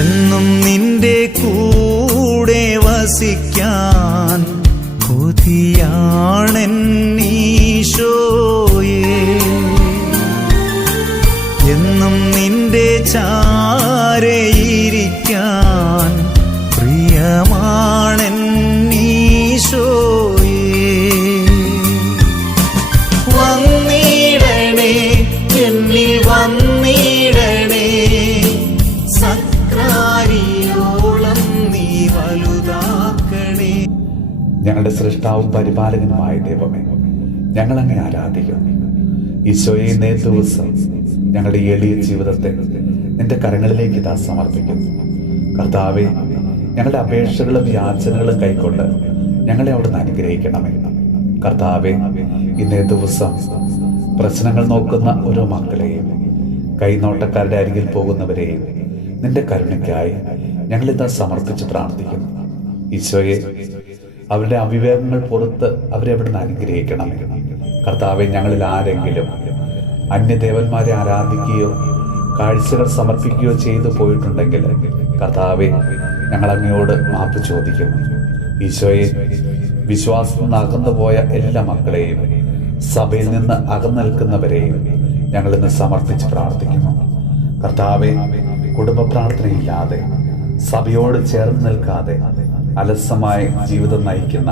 എന്നും നിന്റെ കൂടെ വസിക്കാൻ കൊതിയാണെന്നീശോയേ. എന്നും നിന്റെ ചാരയിരിക്കാൻ പ്രിയമാണെന്നീശോയേ. വന്നിടണേ എന്നിൽ വന്നിടണേ, സക്രാരിയോളം നീ വലുതാക്കണേ. ഞങ്ങളുടെ സൃഷ്ടാവും പരിപാലകനുമായ ദൈവമേ, ഞങ്ങളങ്ങെ ആരാധിക്കുന്നു. ഈശോയെ, ഇന്നേ ദിവസം ഞങ്ങളുടെ എളിയ ജീവിതത്തെ നിന്റെ കരങ്ങളിലേക്ക് ഇതാ സമർപ്പിക്കുന്നു. കർത്താവേ, ഞങ്ങളുടെ അപേക്ഷകളും യാചനകളും കൈക്കൊണ്ട് ഞങ്ങളെ അവിടുന്ന് അനുഗ്രഹിക്കണമേ. കർത്താവേ, ഇന്നേ ദിവസം പ്രശ്നങ്ങൾ നോക്കുന്ന ഓരോ മക്കളെയും കൈനോട്ടക്കാരുടെ അരികിൽ പോകുന്നവരെയും നിന്റെ കരുണയ്ക്കായി ഞങ്ങളിതാ സമർപ്പിച്ച് പ്രാർത്ഥിക്കുന്നു. ഈശോയെ, അവരുടെ അവിവേകങ്ങൾ പുറത്ത് അവരെ അവിടുന്ന് അനുഗ്രഹിക്കണമേ. കർത്താവെ, ഞങ്ങളിൽ ആരെങ്കിലും അന്യദേവന്മാരെ ആരാധിക്കുകയോ കാഴ്ചകൾ സമർപ്പിക്കുകയോ ചെയ്തു പോയിട്ടുണ്ടെങ്കിൽ കർത്താവെ, ഞങ്ങൾ അങ്ങയോട് മാപ്പ് ചോദിക്കുന്നു. ഈശോയെ, വിശ്വാസം നിന്ന് അകന്നു പോയ എല്ലാ മക്കളെയും സഭയിൽ നിന്ന് അകന്നു നിൽക്കുന്നവരെയും ഞങ്ങളിന്ന് സമർപ്പിച്ച് പ്രാർത്ഥിക്കുന്നു. കർത്താവെ, കുടുംബ പ്രാർത്ഥനയില്ലാതെ സഭയോട് ചേർന്ന് നിൽക്കാതെ അലസമായ ജീവിതം നയിക്കുന്ന,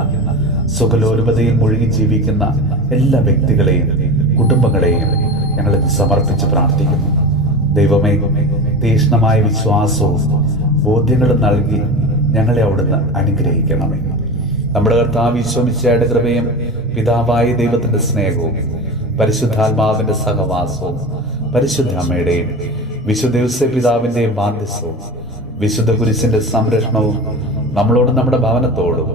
സുഖലോലുപതയിൽ മുഴുകി ജീവിക്കുന്ന എല്ലാ വ്യക്തികളെയും കുടുംബങ്ങളെയും ഞങ്ങളിന്ന് സമർപ്പിച്ച് പ്രാർത്ഥിക്കുന്നു. ദൈവമേ, തീക്ഷ്ണമായ വിശ്വാസവും ബോധ്യങ്ങളും നൽകി ഞങ്ങളെ അവിടുന്ന് അനുഗ്രഹിക്കണമേ. നമ്മുടെ കർത്താവ് ഈശോ മിശിഹായുടെ കൃപയും പിതാവായ ദൈവത്തിന്റെ സ്നേഹവും പരിശുദ്ധാത്മാവിന്റെ സഹവാസവും പരിശുദ്ധ അമ്മയുടെയും വിശുദ്ധ യോസേപ്പ് പിതാവിന്റെയും മാധ്യസ്ഥവും വിശുദ്ധ കുരിശിന്റെ സംരക്ഷണവും നമ്മളോടും നമ്മുടെ ഭവനത്തോടും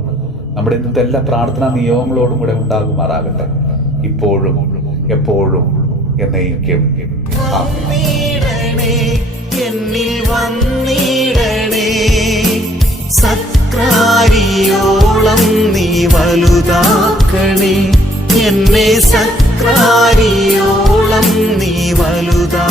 നമ്മുടെ ഇന്നത്തെ എല്ലാ പ്രാർത്ഥനാ നിയോഗങ്ങളോടും കൂടെ ഉണ്ടാകുമാറാകട്ടെ, ഇപ്പോഴും എപ്പോഴും എന്നേക്കും. എന്നിൽ വന്നിടണേ, സക്രാരിയോളം നീ വലുതാക്കണേ. എന്നെ സക്രാരിയോളം നീ വലുതാ